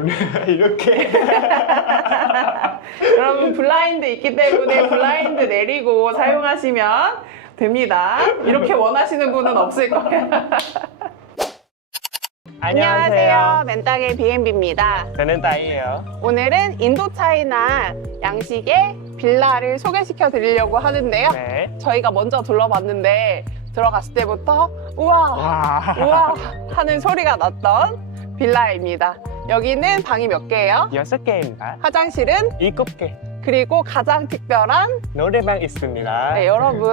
눈을 이렇게 여러분 블라인드 있기 때문에 블라인드 내리고 사용하시면 됩니다. 이렇게 원하시는 분은 없을 거예요. 안녕하세요. 맨땅의 B&B입니다. 저는 따이예요. 오늘은 인도 차이나 양식의 빌라를 소개시켜 드리려고 하는데요. 네. 저희가 먼저 둘러봤는데 들어갔을 때부터 우와 와. 우와 하는 소리가 났던 빌라입니다. 여기는 방이 몇 개예요? 여섯 개입니다. 화장실은 일곱 개. 그리고 가장 특별한 노래방 있습니다. 네, 여러분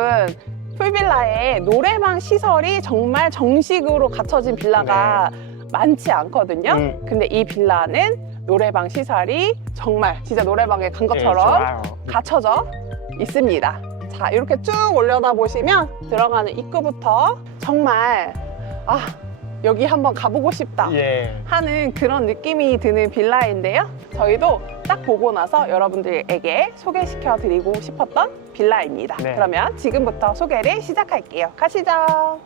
풀빌라에 노래방 시설이 정말 정식으로 갖춰진 빌라가 많지 않거든요. 음. 근데 이 빌라는 노래방 시설이 정말 진짜 노래방에 간 네, 것처럼 좋아요. 갖춰져 있습니다. 자, 이렇게 쭉 올려다 보시면 들어가는 입구부터 정말 아, 여기 한번 가보고 싶다. 예. 하는 그런 느낌이 드는 빌라인데요. 저희도 딱 보고 나서 여러분들에게 소개시켜 드리고 싶었던 빌라입니다. 네. 그러면 지금부터 소개를 시작할게요. 가시죠.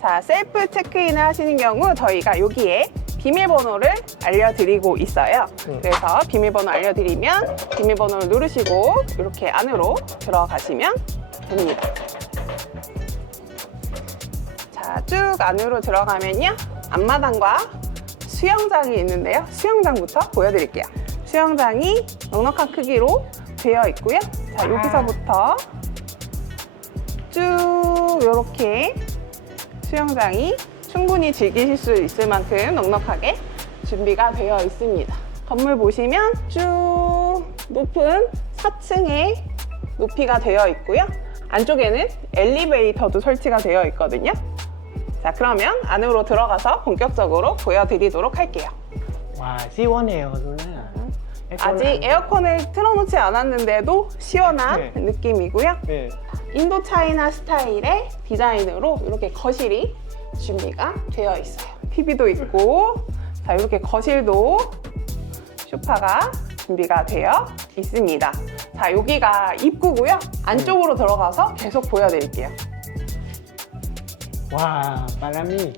자, 셀프 체크인을 하시는 경우 저희가 여기에 비밀번호를 알려드리고 있어요. 음. 그래서 비밀번호 알려드리면 비밀번호를 누르시고 이렇게 안으로 들어가시면 됩니다. 자, 쭉 안으로 들어가면요. 앞마당과 수영장이 있는데요. 수영장부터 보여드릴게요. 수영장이 넉넉한 크기로 되어 있고요. 자, 여기서부터 쭉 이렇게 수영장이 충분히 즐기실 수 있을 만큼 넉넉하게 준비가 되어 있습니다. 건물 보시면 쭉 높은 4층의 높이가 되어 있고요. 안쪽에는 엘리베이터도 설치가 되어 있거든요. 자, 그러면 안으로 들어가서 본격적으로 보여드리도록 할게요. 와, 시원해요, 누나. 아직 에어컨을 틀어놓지 않았는데도 시원한 네. 느낌이고요. 네. 인도 차이나 스타일의 디자인으로 이렇게 거실이 준비가 되어 있어요. TV도 있고, 자, 이렇게 거실도 소파가 준비가 되어 있습니다. 자, 여기가 입구고요. 안쪽으로 들어가서 계속 보여드릴게요. 와, 바람이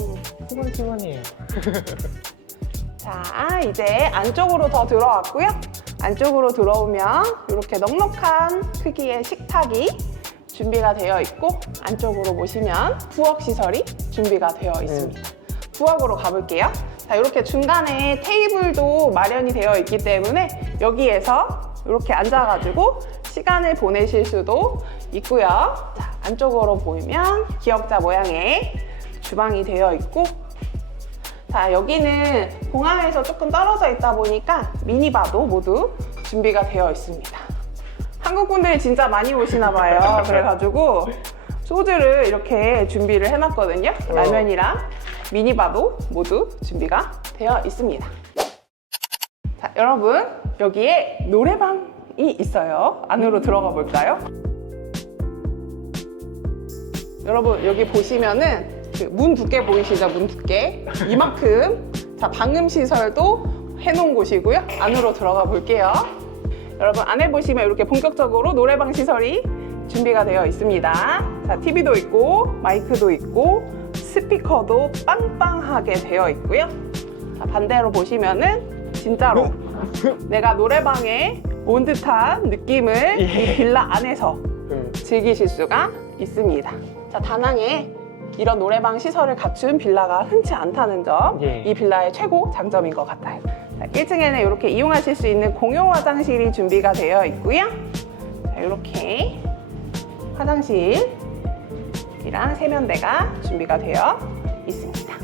음. 시원시원해요. 자, 이제 안쪽으로 더 들어왔고요. 안쪽으로 들어오면 이렇게 넉넉한 크기의 식탁이 준비가 되어 있고 안쪽으로 보시면 부엌 시설이 준비가 되어 있습니다. 부엌으로 가볼게요. 자, 이렇게 중간에 테이블도 마련이 되어 있기 때문에 여기에서 이렇게 앉아가지고 시간을 보내실 수도 있고요. 자, 안쪽으로 보면 기역자 모양의 주방이 되어 있고 자, 여기는 공항에서 조금 떨어져 있다 보니까 미니바도 모두 준비가 되어 있습니다. 한국 분들이 진짜 많이 오시나 봐요. 그래가지고 소주를 이렇게 준비를 해놨거든요. 라면이랑 미니바도 모두 준비가 되어 있습니다. 자, 여러분 여기에 노래방이 있어요. 안으로 들어가 볼까요? 여러분 여기 보시면은 그 문 두께 보이시죠? 문 두께 이만큼 자 방음 시설도 해놓은 곳이고요. 안으로 들어가 볼게요. 여러분 안에 보시면 이렇게 본격적으로 노래방 시설이 준비가 되어 있습니다. 자 TV도 있고 마이크도 있고 스피커도 빵빵하게 되어 있고요. 자 반대로 보시면은 진짜로 내가 노래방에 온 듯한 느낌을 이 빌라 안에서 음. 즐기실 수가 있습니다. 자, 다낭에 이런 노래방 시설을 갖춘 빌라가 흔치 않다는 점, 예. 이 빌라의 최고 장점인 것 같아요. 자, 1층에는 이렇게 이용하실 수 있는 공용 화장실이 준비가 되어 있고요. 자, 이렇게 화장실이랑 세면대가 준비가 되어 있습니다.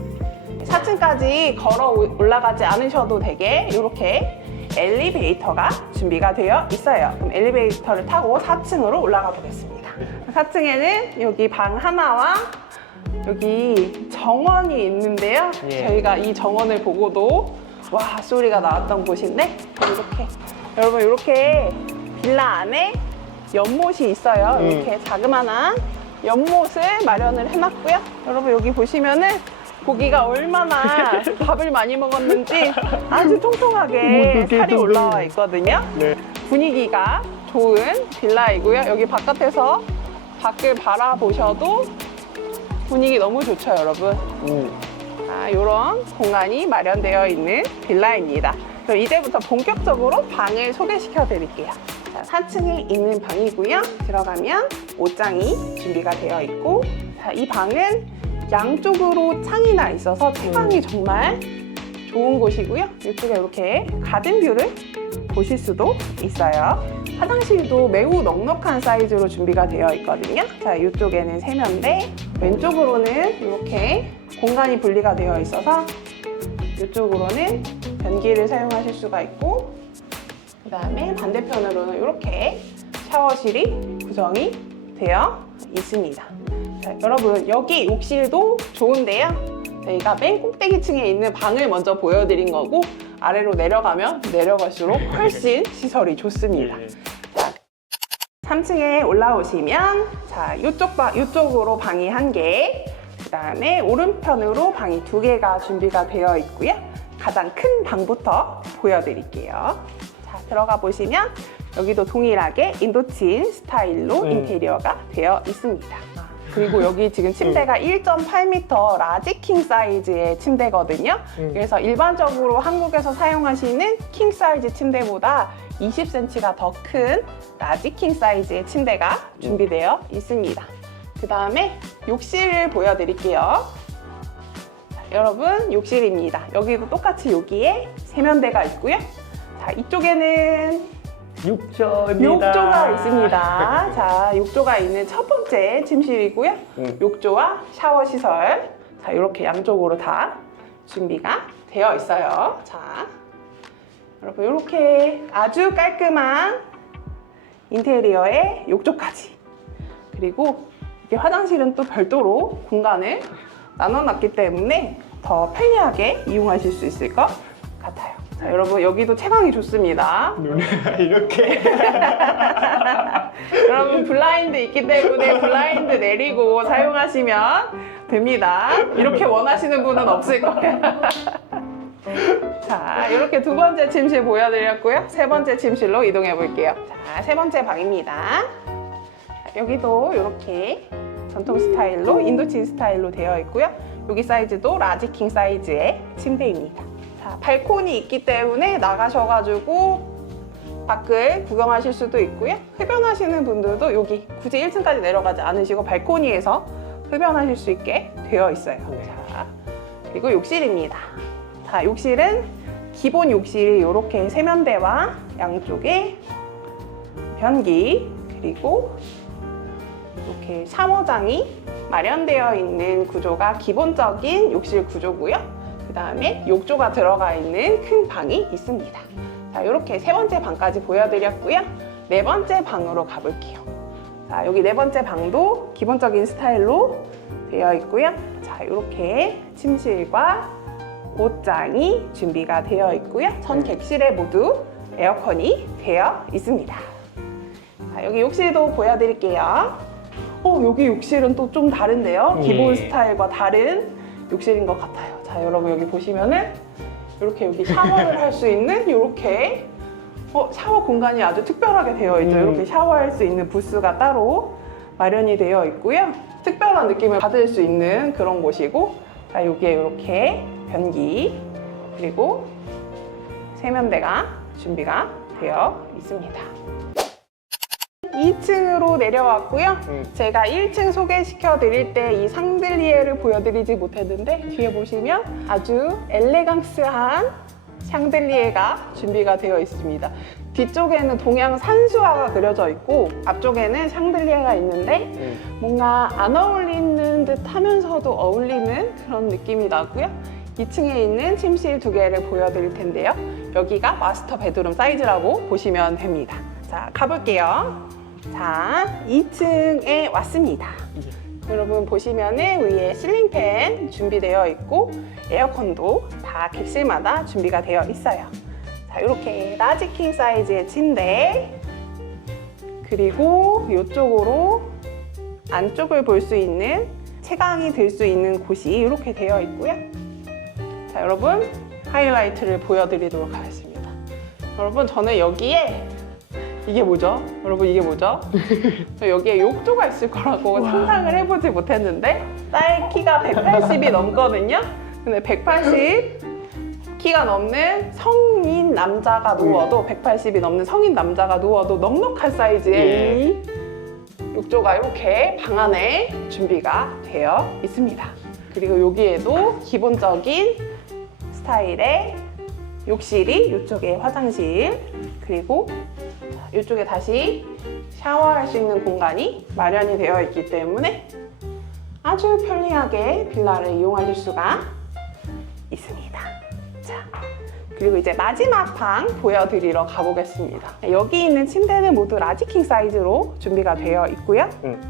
4층까지 걸어 오- 올라가지 않으셔도 되게 이렇게 엘리베이터가 준비가 되어 있어요. 그럼 엘리베이터를 타고 4층으로 올라가 보겠습니다. 4층에는 여기 방 하나와 여기 정원이 있는데요. 예. 저희가 이 정원을 보고도 와 소리가 나왔던 곳인데 이렇게 여러분 이렇게 빌라 안에 연못이 있어요. 음. 이렇게 자그마한 연못을 마련을 해놨고요. 여러분 여기 보시면은 고기가 얼마나 밥을 많이 먹었는지 아주 통통하게 어떡해, 살이 저거. 올라와 있거든요. 네. 분위기가 좋은 빌라이고요. 여기 바깥에서 밖을 바라보셔도 분위기 너무 좋죠, 여러분. 음. 자, 이런 공간이 마련되어 있는 빌라입니다. 그럼 이제부터 본격적으로 방을 소개시켜 드릴게요. 자, 4층에 있는 방이고요. 들어가면 옷장이 준비가 되어 있고, 자, 이 방은 양쪽으로 창이 나 있어서 채광이 정말 좋은 곳이고요. 이쪽에 이렇게 가든 뷰를 보실 수도 있어요. 화장실도 매우 넉넉한 사이즈로 준비가 되어 있거든요. 자, 이쪽에는 세면대, 왼쪽으로는 이렇게 공간이 분리가 되어 있어서 이쪽으로는 변기를 사용하실 수가 있고, 그 다음에 반대편으로는 이렇게 샤워실이 구성이 되어 있습니다. 자, 여러분, 여기 욕실도 좋은데요. 저희가 맨 꼭대기층에 있는 방을 먼저 보여드린 거고, 아래로 내려가면 내려갈수록 훨씬 시설이 좋습니다. 3층에 올라오시면 자 이쪽 방 이쪽으로 방이 한 개, 그 다음에 오른편으로 방이 두 개가 준비가 되어 있고요. 가장 큰 방부터 보여드릴게요. 자 들어가 보시면 여기도 동일하게 인도친 스타일로 음. 인테리어가 되어 있습니다. 아, 그리고 여기 지금 침대가 1.8m 라지 킹 사이즈의 침대거든요. 음. 그래서 일반적으로 한국에서 사용하시는 킹 사이즈 침대보다 20cm가 더 큰 라지 킹 사이즈의 침대가 준비되어 있습니다. 그 다음에 욕실을 보여드릴게요. 자, 여러분, 욕실입니다. 여기도 똑같이 여기에 세면대가 있고요. 자, 이쪽에는 욕조입니다. 욕조가 있습니다. 자, 욕조가 있는 첫 번째 침실이고요. 음. 욕조와 샤워 시설. 자, 이렇게 양쪽으로 다 준비가 되어 있어요. 자, 여러분, 이렇게 아주 깔끔한 인테리어의 욕조까지. 그리고 이게 화장실은 또 별도로 공간을 나눠놨기 때문에 더 편리하게 이용하실 수 있을 것 같아요. 자, 여러분, 여기도 채광이 좋습니다. 눈에 이렇게. 여러분 블라인드 있기 때문에 블라인드 내리고 사용하시면 됩니다. 이렇게 원하시는 분은 없을 거예요. 자, 이렇게 두 번째 침실 보여드렸고요. 세 번째 침실로 이동해 볼게요. 자, 세 번째 방입니다. 자, 여기도 이렇게 전통 스타일로 인도친 스타일로 되어 있고요. 여기 사이즈도 라지킹 사이즈의 침대입니다. 자, 발코니 있기 때문에 나가셔가지고 밖을 구경하실 수도 있고요. 흡연하시는 분들도 여기 굳이 1층까지 내려가지 않으시고 발코니에서 흡연하실 수 있게 되어 있어요. 네. 자, 그리고 욕실입니다. 자, 욕실은 기본 욕실이 이렇게 세면대와 양쪽에 변기 그리고 이렇게 샤워장이 마련되어 있는 구조가 기본적인 욕실 구조고요. 그 다음에 욕조가 들어가 있는 큰 방이 있습니다. 자, 이렇게 세 번째 방까지 보여드렸고요. 네 번째 방으로 가볼게요. 자, 여기 네 번째 방도 기본적인 스타일로 되어 있고요. 자, 이렇게 침실과 옷장이 준비가 되어 있고요. 전 객실에 모두 에어컨이 되어 있습니다. 자, 여기 욕실도 보여드릴게요. 어, 여기 욕실은 또 좀 다른데요. 기본 예. 스타일과 다른 욕실인 것 같아요. 자, 여러분 여기 보시면은 이렇게 여기 샤워를 할 수 있는 이렇게 어, 샤워 공간이 아주 특별하게 되어 있죠. 음. 이렇게 샤워할 수 있는 부스가 따로 마련이 되어 있고요. 특별한 느낌을 받을 수 있는 그런 곳이고, 자, 여기에 이렇게 변기, 그리고 세면대가 준비가 되어 있습니다. 2층으로 내려왔고요. 음. 제가 1층 소개시켜 드릴 때이 샹들리에를 보여드리지 못했는데 뒤에 보시면 아주 엘레강스한 샹들리에가 준비가 되어 있습니다. 뒤쪽에는 동양 산수화가 그려져 있고 앞쪽에는 샹들리에가 있는데 음. 뭔가 안 어울리는 듯 하면서도 어울리는 그런 느낌이 나고요. 2층에 있는 침실 두 개를 보여드릴 텐데요. 여기가 마스터 베드룸 사이즈라고 보시면 됩니다. 자, 가볼게요. 자, 2층에 왔습니다. 여러분 보시면은 위에 실링팬 준비되어 있고 에어컨도 다 객실마다 준비가 되어 있어요. 자, 이렇게 라지킹 사이즈의 침대 그리고 이쪽으로 안쪽을 볼 수 있는 채광이 들 수 있는 곳이 이렇게 되어 있고요. 자, 여러분 하이라이트를 보여드리도록 하겠습니다. 여러분 저는 여기에 이게 뭐죠? 여러분 이게 뭐죠? 저 여기에 욕조가 있을 거라고 상상을 해보지 못했는데 딸 키가 180이 넘거든요. 근데 180 키가 넘는 성인 남자가 누워도 180이 넘는 성인 남자가 누워도 넉넉할 사이즈의 예. 이 욕조가 이렇게 방 안에 준비가 되어 있습니다. 그리고 여기에도 기본적인 스타일의 욕실이 이쪽에 화장실 그리고 이쪽에 다시 샤워할 수 있는 공간이 마련이 되어 있기 때문에 아주 편리하게 빌라를 이용하실 수가 있습니다. 자, 그리고 이제 마지막 방 보여드리러 가보겠습니다. 여기 있는 침대는 모두 라지킹 사이즈로 준비가 되어 있고요. 응.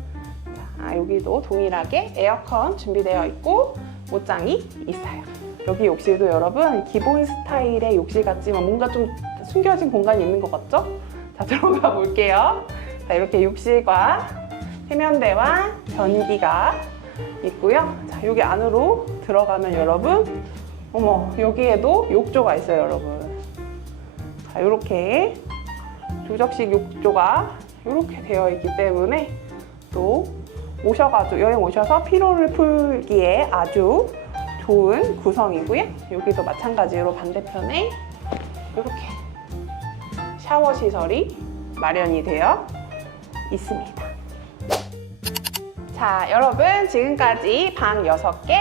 자, 여기도 동일하게 에어컨 준비되어 있고 옷장이 있어요. 여기 욕실도 여러분 기본 스타일의 욕실 같지만 뭔가 좀 숨겨진 공간이 있는 것 같죠? 자, 들어가 볼게요. 자, 이렇게 욕실과 세면대와 변기가 있고요. 자, 여기 안으로 들어가면 여러분, 어머, 여기에도 욕조가 있어요, 여러분. 자, 이렇게 조적식 욕조가 이렇게 되어 있기 때문에 또 오셔가지고 여행 오셔서 피로를 풀기에 아주 좋은 구성이고요. 여기도 마찬가지로 반대편에 이렇게 샤워 시설이 마련이 되어 있습니다. 자, 여러분 지금까지 방 6개,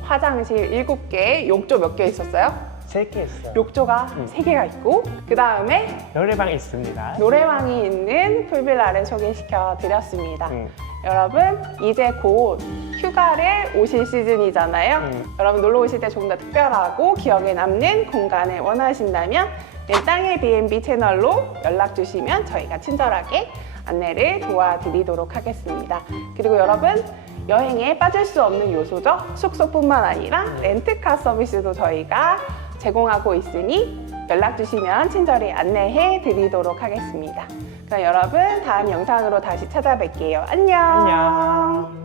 화장실 7개, 욕조 몇 개 있었어요? 세개 있어요. 욕조가 음. 3개가 있고 그 다음에 노래방 있습니다. 노래방이 있는 풀빌라를 소개시켜 드렸습니다. 응. 여러분 이제 곧 휴가를 오실 시즌이잖아요. 음. 여러분 놀러 오실 때 조금 더 특별하고 기억에 남는 공간을 원하신다면 내 땅의 B&B 채널로 연락 주시면 저희가 친절하게 안내를 도와드리도록 하겠습니다. 그리고 여러분 여행에 빠질 수 없는 요소죠. 숙소뿐만 아니라 렌트카 서비스도 저희가 제공하고 있으니 연락 주시면 친절히 안내해 드리도록 하겠습니다. 그럼 여러분 다음 영상으로 다시 찾아뵐게요. 안녕. 안녕.